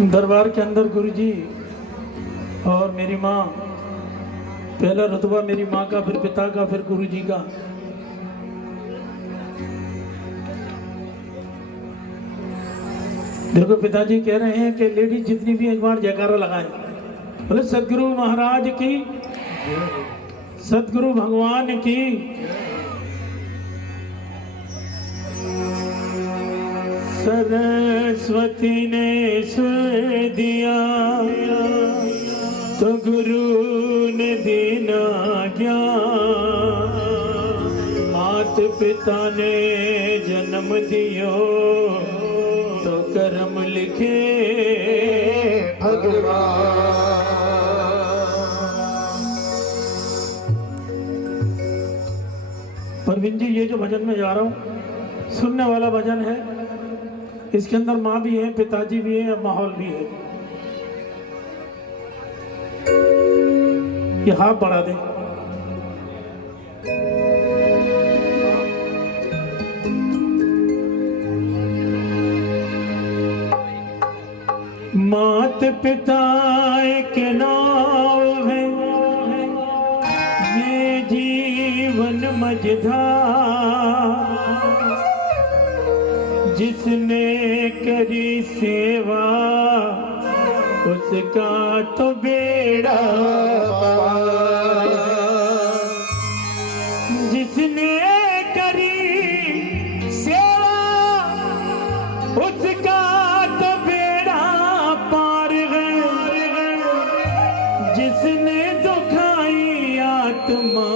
दरबार के अंदर गुरुजी और मेरी माँ, पहला रुतबा मेरी माँ का, फिर पिता का, फिर गुरुजी का। देखो पिताजी कह रहे हैं कि लेडीज जितनी भी एक बार जयकारा लगाएं, बोले सदगुरु महाराज की, सदगुरु भगवान की। सरस्वती ने स्वर दिया तो गुरु ने देना ज्ञान, मात पिता ने जन्म दियो तो कर्म लिखे भगवान। परवीन जी, ये जो भजन में जा रहा हूँ सुनने वाला भजन है, इसके अंदर माँ भी है, पिताजी भी है, माहौल भी है। ये हाथ बढ़ा दे। मात पिता एक नाव है, ये जीवन मझधार, जिसने करी सेवा उसका तो बेड़ा पार, जिसने करी सेवा उसका तो बेड़ा पार है, जिसने दुखाई आत्मा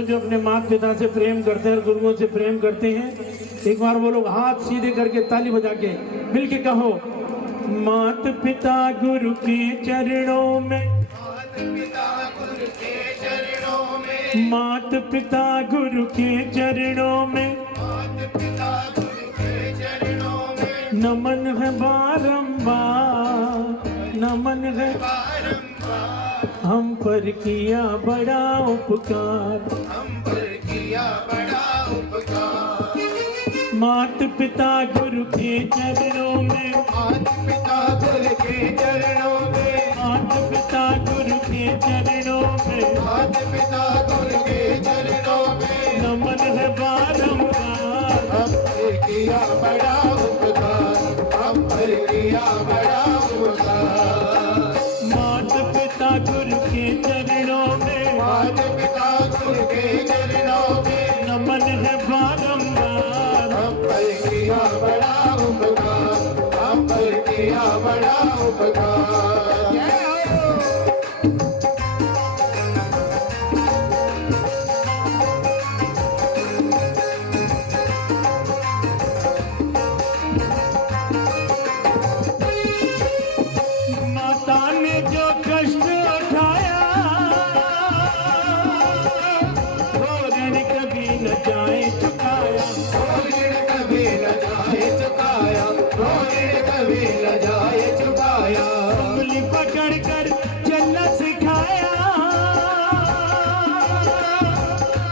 जो अपने माता पिता से प्रेम करते हैं, गुरुओं से प्रेम करते हैं, एक बार वो लोग हाथ सीधे करके ताली बजा के मिलके कहो, मात पिता गुरु के चरणों में, मात पिता गुरु के चरणों में, नमन है बारंबार, नमन है हम पर किया बड़ा उपकार, हम पर किया बड़ा उपकार। मात पिता गुरु के चरणों में, मात पिता गुरु के चरणों में, मात पिता गुरु के चरणों में, मात पिता गुरु के चरणों में, नमन है बारंबार हम पर किया बड़ा उपकार, हम पर किया बड़ा उपकार। मात पिता गुरु के चरणों में, मात पिता गुरु के चरणों में, नमन है बारंबार हम पर किया बड़ा उपकार, हम पर किया बड़ा उपकार। जय हो। माता ने जो कष्ट उठाया वो ऋण कभी न जाए चुकाया, वो ऋण कभी न जाए चुकाया, वो ऋण कभी न जाए चुकाया। उंगली पकड़ कर चलना सिखाया,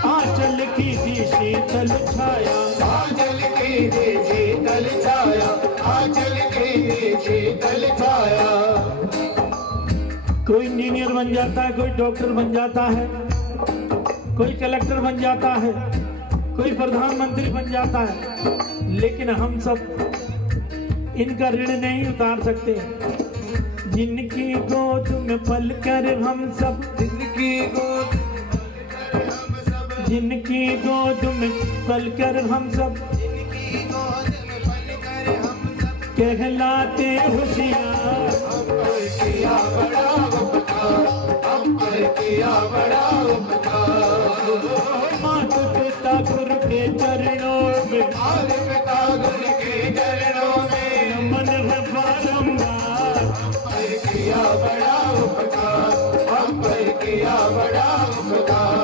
आंचल की दी शीतल छाया, आंचल की दी शीतल छाया, आंचल की दी शीतल छाया। कोई इंजीनियर बन जाता है, कोई डॉक्टर बन जाता है, कोई कलेक्टर बन जाता है, कोई प्रधानमंत्री बन जाता है, लेकिन हम सब इनका ऋण नहीं उतार सकते। जिनकी गोद में पल कर हम सब, जिनकी गोद जिनकी गोद में पल कर हम सब, जिनकी गोद में पल कर हम सब, कहलाते होशियार। हम पर किया बड़ा उपकार, हम पर किया बड़ा उपकार। माता पिता गुरु के चरणों में, मात पिता गुरु के चरणों में, नमन है बारंबार हम पर किया बड़ा उपकार, हम पर किया बड़ा उपकार।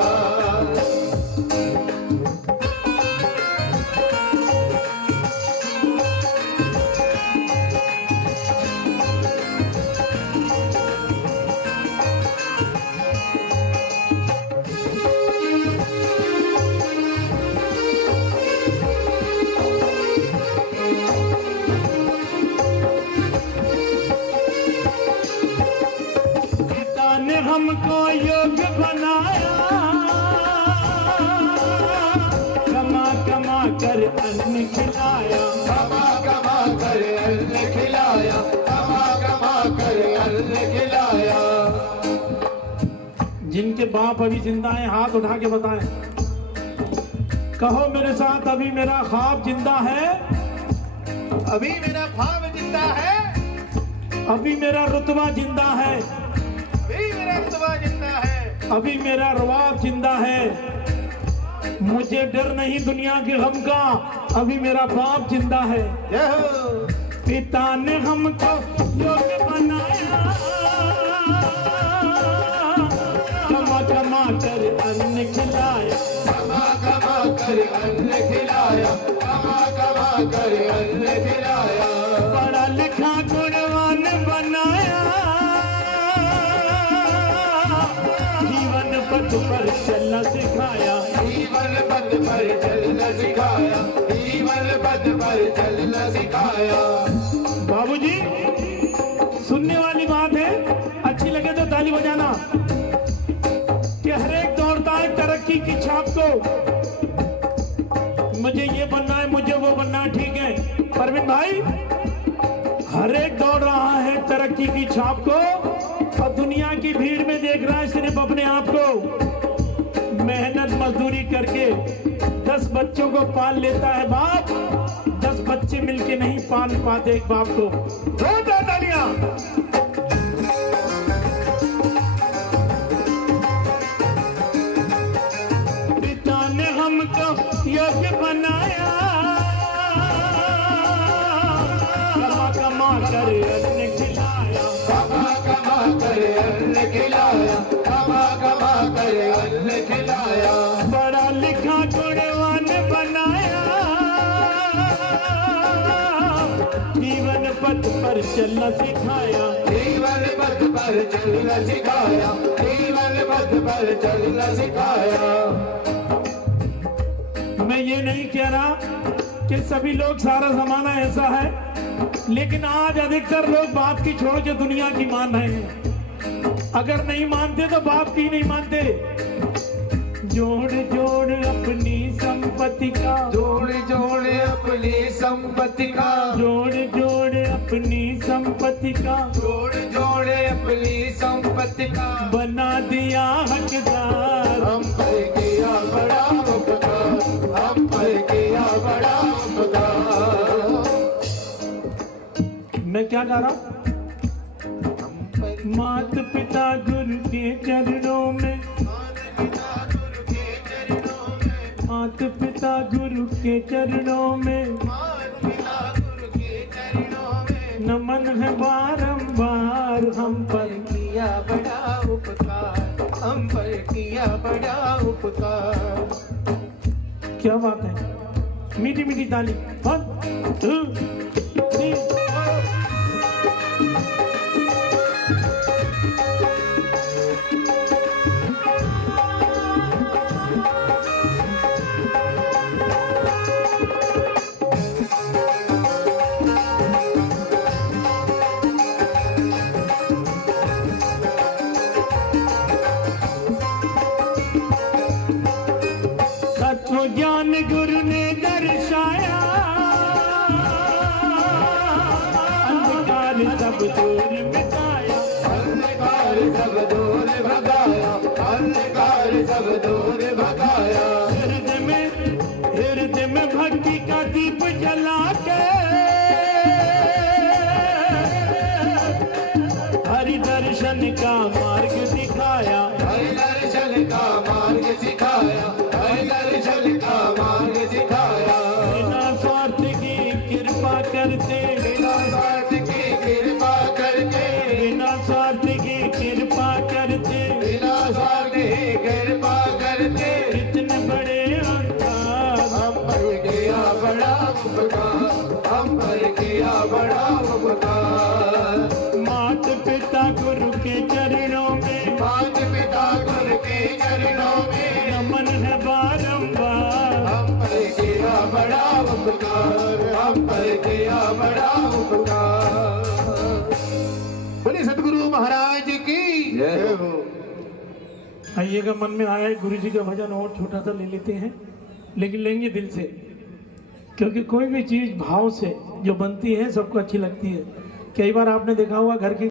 हमको योग्य बनाया, कमा कमा कर अन्न खिलाया, कमा कमा कर अन्न खिलाया, कमा कमा कर अन्न खिलाया। जिनके बाप अभी जिंदा हैं हाथ उठा के बताएं, कहो मेरे साथ, अभी मेरा ख्वाब जिंदा है, अभी मेरा ख्वाब जिंदा है, अभी मेरा रुतबा जिंदा है, अभी मेरा रुतबा जिंदा है, अभी मेरा रवाब जिंदा है, मुझे डर नहीं दुनिया के गम का, अभी मेरा बाप जिंदा है। जय हो। पिता ने हमको योग्य बनाया, कमा कमा कर अन्न खिलाया, कमा कमा कर अन्न खिलाया, कमा कमा कर अन्न खिलाया। पढ़ा लिखा गुणवान बनाया, जीवन पथ पर चलना सिखाया, जीवन पथ पर चलना सिखाया, जीवन पथ पर चलना सिखाया। बाबूजी सुनने वाली बात है, अच्छी लगे तो ताली बजाना, कि हर एक दौड़ता है तरक्की की छाप को, मुझे ये बनना है, मुझे वो बनना है, ठीक है परवीन भाई, हर एक दौड़ रहा है तरक्की की छाप को, और दुनिया की भीड़ में देख रहा है सिर्फ अपने आप को। मेहनत मजदूरी करके 10 बच्चों को पाल लेता है बाप, 10 बच्चे मिलके नहीं पाल पाते एक बाप को। जोरदार तालियां। पिता ने हमको योग्य बनाया, कमा कमा कर अन्न खिलाया, कमा कमा कर अन्न खिलाया, कमा कमा कर अन्न खिलाया। बड़ा लिखा गुणवान बनाया, जीवन पथ पर चलना सिखाया, जीवन पथ पर चलना सिखाया, जीवन पथ पर चलना सिखाया। मैं ये नहीं कह रहा कि सभी लोग, सारा जमाना ऐसा है, लेकिन आज अधिकतर लोग बाप की छोड़ के दुनिया की मान रहे हैं। अगर नहीं मानते तो बाप की नहीं मानते। जोड़ जोड़ अपनी संपत्ति का, जोड़ जोड़ अपनी संपत्ति का, जोड़ जोड़ अपनी संपत्ति का, जोड़ जोड़ अपनी संपत्ति का। बना दिया हकदार, हम पर किया बड़ा उपकार, हम पर किया बड़ा उपकार। मैं क्या गा रहा हूँ? मात पिता गुरु के चरणों में, मात पिता गुरु के चरणों में, नमन है बारंबार, हम पर किया बड़ा उपकार, हम पर किया बड़ा उपकार। क्या बात है, मीठी मीठी ताली। 1 2 3 तत्व ज्ञान गुरु ने दर्शाया, अंधकार सब दूर मिटाया, अंधकार सब दूर भगाया, अंधकार सब दूर भगाया। हृदय में भक्ति का दीप जला के, हरि दर्शन का मार्ग दिखाया, हरि दर्शन का मार्ग सिखाया, हरि दर्शन का मार्ग सिखाया। बिना स्वार्थ की कृपा करते, बिना स्वार्थ की कृपा करके, बिना स्वार्थ की कृपा करते, बिना स्वार्थ की कृपा करके। इतने बड़े अंधार, हम पर किया बड़ा उपकार, हम पर किया बड़ा उपकार। मात पिता गुरु के चरणों में, मात पिता गुरु के चरणों में, नमन है बारंबार, हम पर किया बड़ा उपकार, हम पर किया बड़ा उपकार। बोले सतगुरु महाराज की जय हो। आइएगा, मन में आया गुरु जी का भजन और छोटा सा ले लेते हैं, लेकिन लेंगे दिल से, क्योंकि कोई भी चीज़ भाव से जो बनती है सबको अच्छी लगती है। कई बार आपने देखा होगा घर की